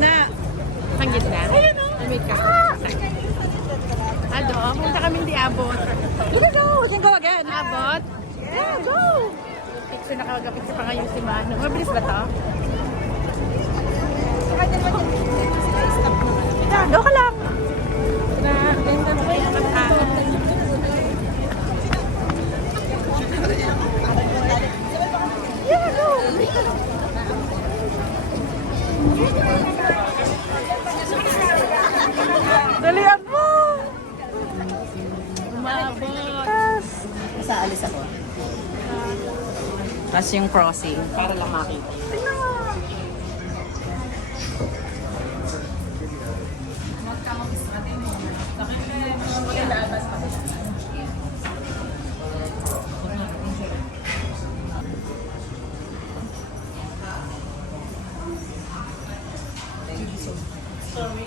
gitna. Sa gitna? Ayun o. Wait ka. Ado, punta kami di abot. You can go. We can go again. Abot? Yeah, go. Picture nakagapit sa pangayon si Mano. Mabilis ba to? Yeah, go ka lang. Na, ganda mo kayo nakatao. Yeah, go. Dalian mo. Umabot. Yes. Sa alis ako. Tapos yung crossing, para lang makita. Tingnan mo. Sorry.